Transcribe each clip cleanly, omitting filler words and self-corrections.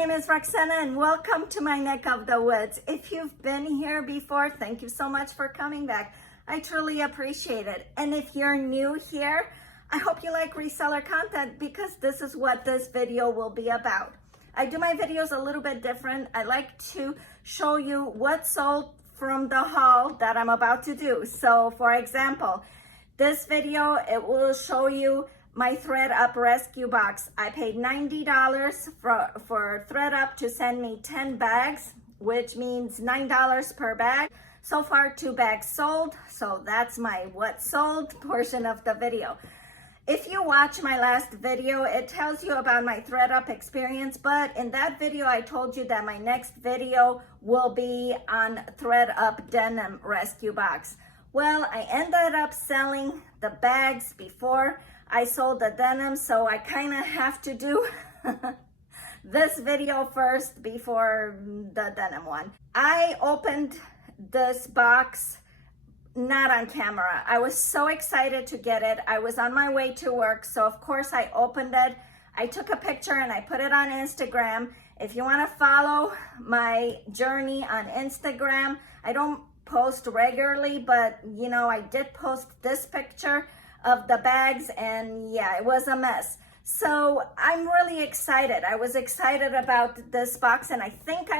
name is Roxana and welcome to my neck of the woods. If you've been here before, thank you so much for coming back. I truly appreciate it. And if you're new here, I hope you like reseller content because this is what this video will be about. I do my videos a little bit different. I like to show you what sold from the haul that I'm about to do. So for example, this video, it will show you my ThredUP rescue box. I paid $90 for ThredUP to send me 10 bags, which means $9 per bag. So far, 2 bags sold. So that's my what sold portion of the video. If you watch my last video, it tells you about my ThredUP experience, but in that video, I told you that my next video will be on ThredUP denim rescue box. Well, I ended up selling the bags before I sold the denim, so I kind of have to do this video first before the denim one. I opened this box not on camera. I was so excited to get it. I was on my way to work, so of course I opened it. I took a picture and I put it on Instagram. If you want to follow my journey on Instagram, I don't post regularly, but you know, I did post this picture of the bags and yeah, it was a mess. So I'm really excited. I was excited about this box and I think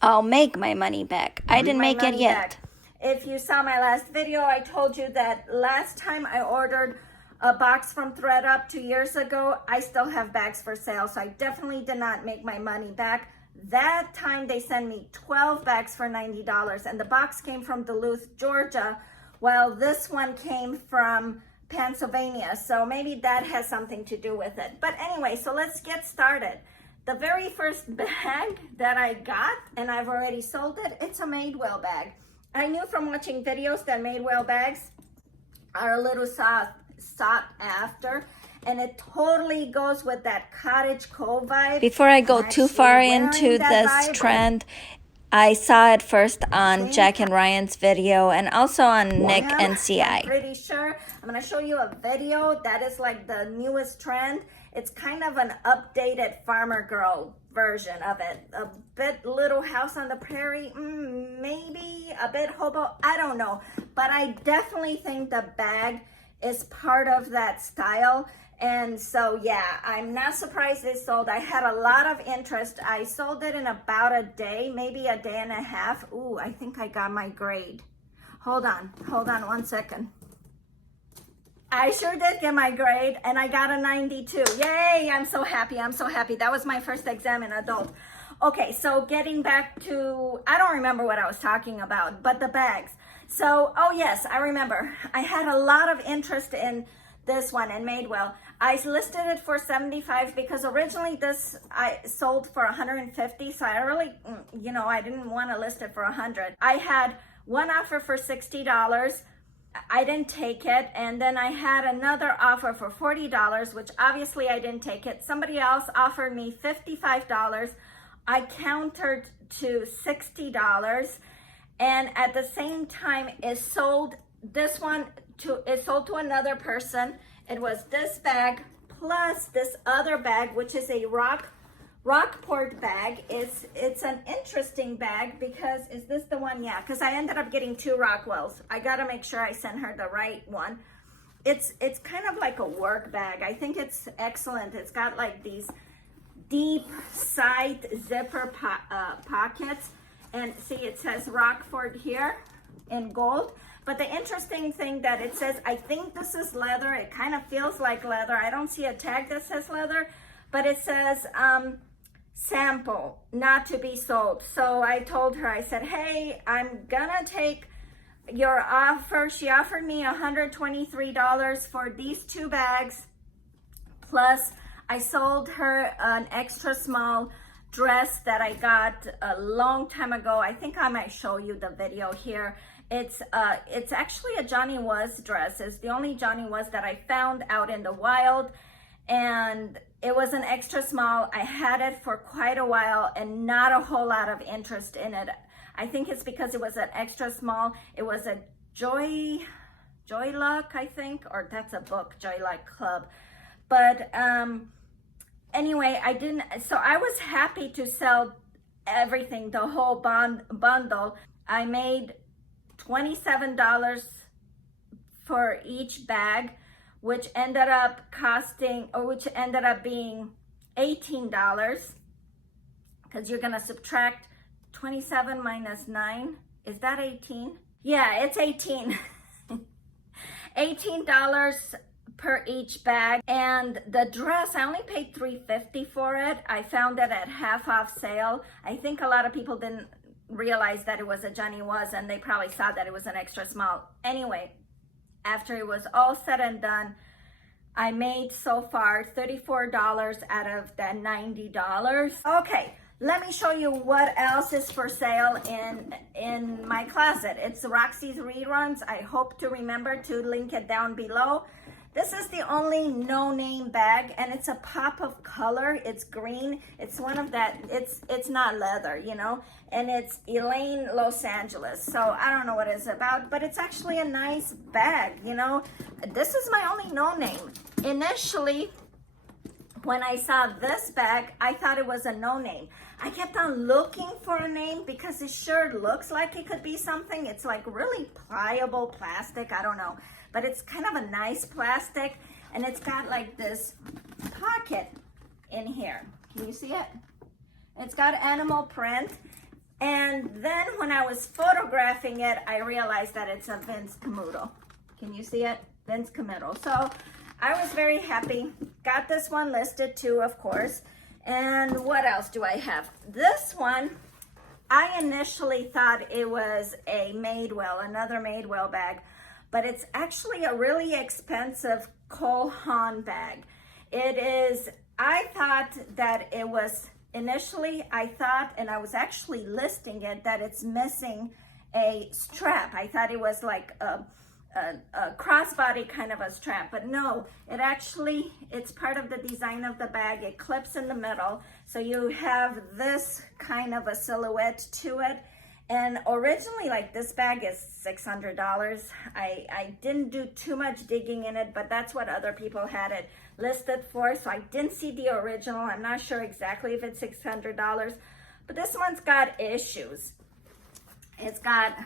I'll make my money back. I didn't make it yet. If you saw my last video, I told you that last time I ordered a box from ThredUP 2 years ago, I still have bags for sale. So I definitely did not make my money back. That time they sent me 12 bags for $90 and the box came from Duluth, Georgia, while this one came from Pennsylvania. So maybe that has something to do with it. But anyway, so let's get started. The very first bag that I got, and I've already sold it, it's a Madewell bag. I knew from watching videos that Madewell bags are a little sought after, and it totally goes with that cottage cove vibe. Before I go too far into this trend, I saw it first on Jack and Ryan's video and also on Nick and CI. I'm pretty sure. I'm going to show you a video that is like the newest trend. It's kind of an updated farmer girl version of it. A bit Little House on the Prairie, maybe a bit hobo, I don't know. But I definitely think the bag is part of that style. And so, yeah, I'm not surprised it sold. I had a lot of interest. I sold it in about a day, maybe a day and a half. Ooh, I think I got my grade. Hold on 1 second. I sure did get my grade and I got a 92. Yay, I'm so happy, I'm so happy. That was my first exam in adult. Okay, so getting back to, I don't remember what I was talking about, but the bags. So, oh yes, I remember. I had a lot of interest in this one in Madewell. I listed it for $75 because originally this I sold for $150. So I really, you know, I didn't want to list it for $100. I had one offer for $60. I didn't take it. And then I had another offer for $40, which obviously I didn't take it. Somebody else offered me $55. I countered to $60. And at the same time, it sold this one it sold to another person. It was this bag plus this other bag, which is a Rockport bag. It's an interesting bag because, is this the one? Yeah, because I ended up getting 2 Rockwells. I gotta make sure I send her the right one. It's kind of like a work bag. I think it's excellent. It's got like these deep side zipper pockets. And see, it says Rockport here in gold. But the interesting thing that it says, I think this is leather. It kind of feels like leather. I don't see a tag that says leather, but it says sample, not to be sold. So I told her, I said, hey, I'm gonna take your offer. She offered me $123 for these 2 bags. Plus I sold her an extra small dress that I got a long time ago. I think I might show you the video here. It's actually a Johnny Was dress. It's the only Johnny Was that I found out in the wild, and it was an extra small. I had it for quite a while and not a whole lot of interest in it. I think it's because it was an extra small. It was a Joy Luck, I think, or that's a book, Joy Luck Club. But Anyway, so I was happy to sell everything, the whole bundle. I made $27 for each bag, which ended up being $18, because you're gonna subtract 27 minus 9. Is that 18? Yeah, it's 18. $18 per each bag. And the dress, I only paid $3.50 for it. I found it at half off sale. I think a lot of people didn't realize that it was a Johnny Was, and they probably saw that it was an extra small. Anyway, after it was all said and done, I made so far $34 out of that $90. Okay, let me show you what else is for sale in my closet. It's Roxy's Reruns. I hope to remember to link it down below. This is the only no-name bag, and it's a pop of color. It's green. It's one of that, it's not leather, you know, and it's Elaine, Los Angeles. So I don't know what it's about, but it's actually a nice bag, you know. This is my only no-name. Initially, when I saw this bag, I thought it was a no-name. I kept on looking for a name because it sure looks like it could be something. It's like really pliable plastic, I don't know. But it's kind of a nice plastic, and it's got like this pocket in here. Can you see it? It's got animal print. And then when I was photographing it, I realized that it's a Vince Camuto. Can you see it? Vince Camuto. So I was very happy. Got this one listed too, of course. And what else do I have? This one, I initially thought it was a Madewell, another Madewell bag, but it's actually a really expensive Cole Haan bag. It is, I thought that it was, initially I thought, and I was actually listing it, that it's missing a strap. I thought it was like a crossbody kind of a strap, but no, it's part of the design of the bag. It clips in the middle, so you have this kind of a silhouette to it. And originally, like, this bag is $600. I didn't do too much digging in it, but that's what other people had it listed for, so I didn't see the original. I'm not sure exactly if it's $600, but this one's got issues. It's got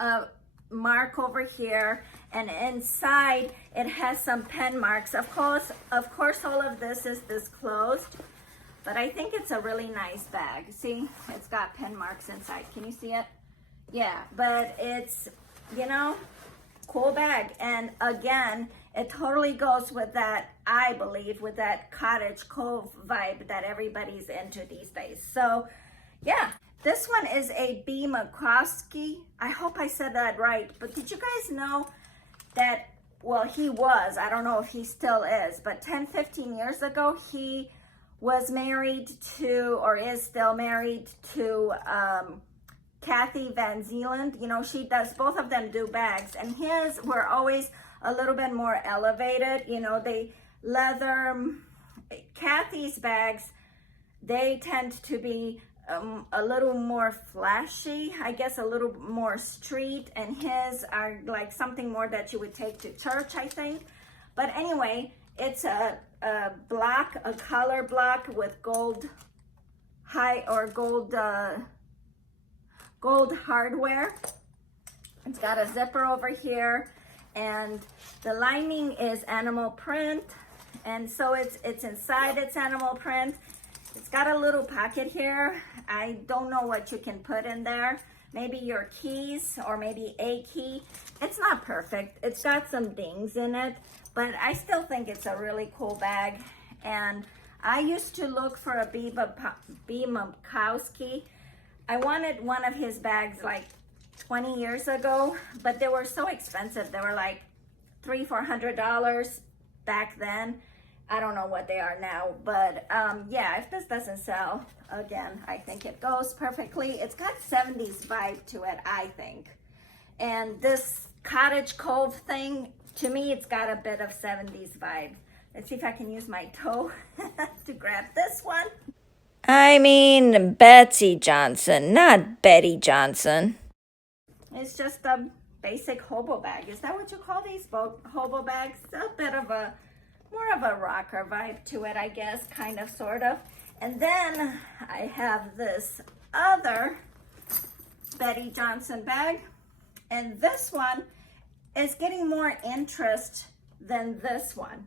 a mark over here, and inside it has some pen marks. Of course all of this is disclosed, but I think it's a really nice bag. See, it's got pen marks inside. Can you see it? Yeah, but it's, you know, cool bag. And again, it totally goes with that, I believe, with that Cottage Cove vibe that everybody's into these days. So yeah, this one is a B. Makowski. I hope I said that right, but did you guys know that, well, he was, I don't know if he still is, but 10, 15 years ago, he was married to, or is still married to, Kathy Van Zeeland. You know, she does, both of them do bags, and his were always a little bit more elevated. You know, they leather, Kathy's bags, they tend to be a little more flashy, I guess, a little more street, and his are like something more that you would take to church, I think. But anyway, it's a block, a color block with gold gold hardware. It's got a zipper over here, and the lining is animal print, and so it's inside, it's animal print. It's got a little pocket here. I don't know what you can put in there. Maybe your keys, or maybe a key. It's not perfect. It's got some dings in it, but I still think it's a really cool bag. And I used to look for a B. Makowski. I wanted one of his bags like 20 years ago, but they were so expensive. They were like $300-400 back then. I don't know what they are now, but yeah, if this doesn't sell, again, I think it goes perfectly. It's got 70s vibe to it, I think. And this Cottage Cove thing, to me, it's got a bit of 70s vibe. Let's see if I can use my toe to grab this one. I mean Betsy Johnson, not Betty Johnson. It's just a basic hobo bag. Is that what you call these hobo bags? A bit of a more of a rocker vibe to it, I guess, kind of, sort of. And then I have this other Betty Johnson bag, and this one is getting more interest than this one.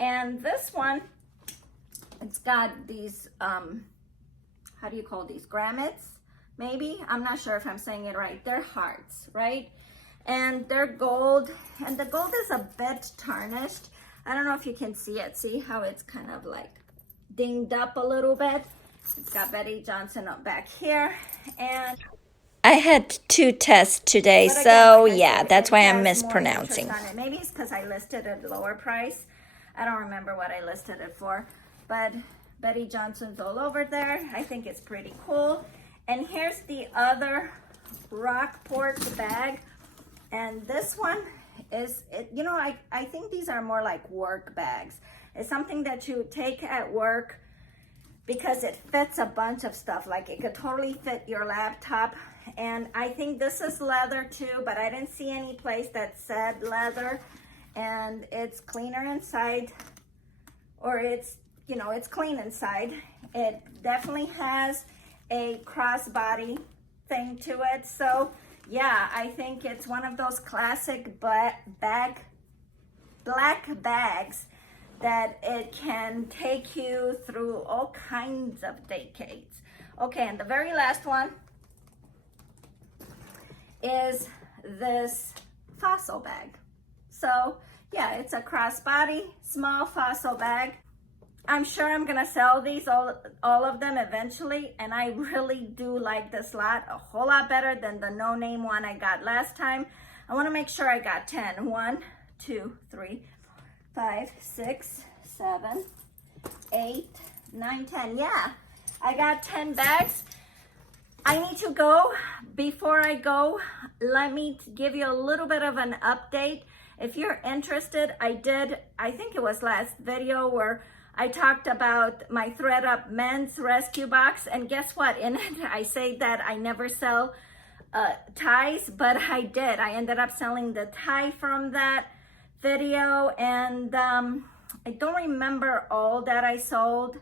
And this one, it's got these, how do you call these, grommets, maybe? I'm not sure if I'm saying it right. They're hearts, right? And they're gold, and the gold is a bit tarnished. I don't know if you can see it. See how it's kind of like dinged up a little bit? It's got Betty Johnson up back here, and I had 2 tests today, but again, so like I yeah, said, that's it why I'm has more mispronouncing. interest on it. Maybe it's because I listed it at a lower price. I don't remember what I listed it for, but Betty Johnson's all over there. I think it's pretty cool. And here's the other Rockport bag. And this one is, you know, I think these are more like work bags. It's something that you take at work because it fits a bunch of stuff. Like it could totally fit your laptop. And I think this is leather too, but I didn't see any place that said leather. And it's cleaner inside, or it's, you know, it's clean inside. It definitely has a crossbody thing to it. So yeah, I think it's one of those classic black bags that it can take you through all kinds of decades. Okay, and the very last one is this fossil bag. So yeah, it's a crossbody, small fossil bag. I'm sure I'm gonna sell these, all of them eventually, and I really do like this lot a whole lot better than the no-name one I got last time. I wanna make sure I got 10. 1, 2, 3, 5, 6, 7, 8, 9, 10. Yeah, I got 10 bags. I need to go. Before I go, let me give you a little bit of an update. If you're interested, I think it was last video where I talked about my ThredUP men's rescue box, and guess what? In it, I say that I never sell ties, but I did. I ended up selling the tie from that video, and I don't remember all that I sold.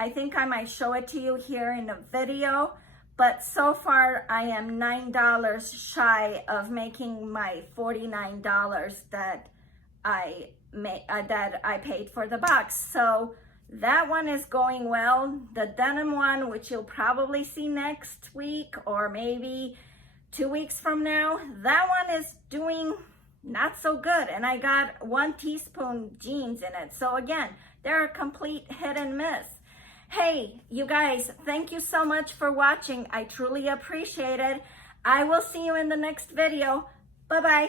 I think I might show it to you here in a video, but so far I am $9 shy of making my $49 that I paid for the box. So that one is going well. The denim one, which you'll probably see next week or maybe 2 weeks from now, that one is doing not so good. And I got 1 teaspoon jeans in it. So again, they're a complete hit and miss. Hey, you guys, thank you so much for watching. I truly appreciate it. I will see you in the next video. Bye-bye.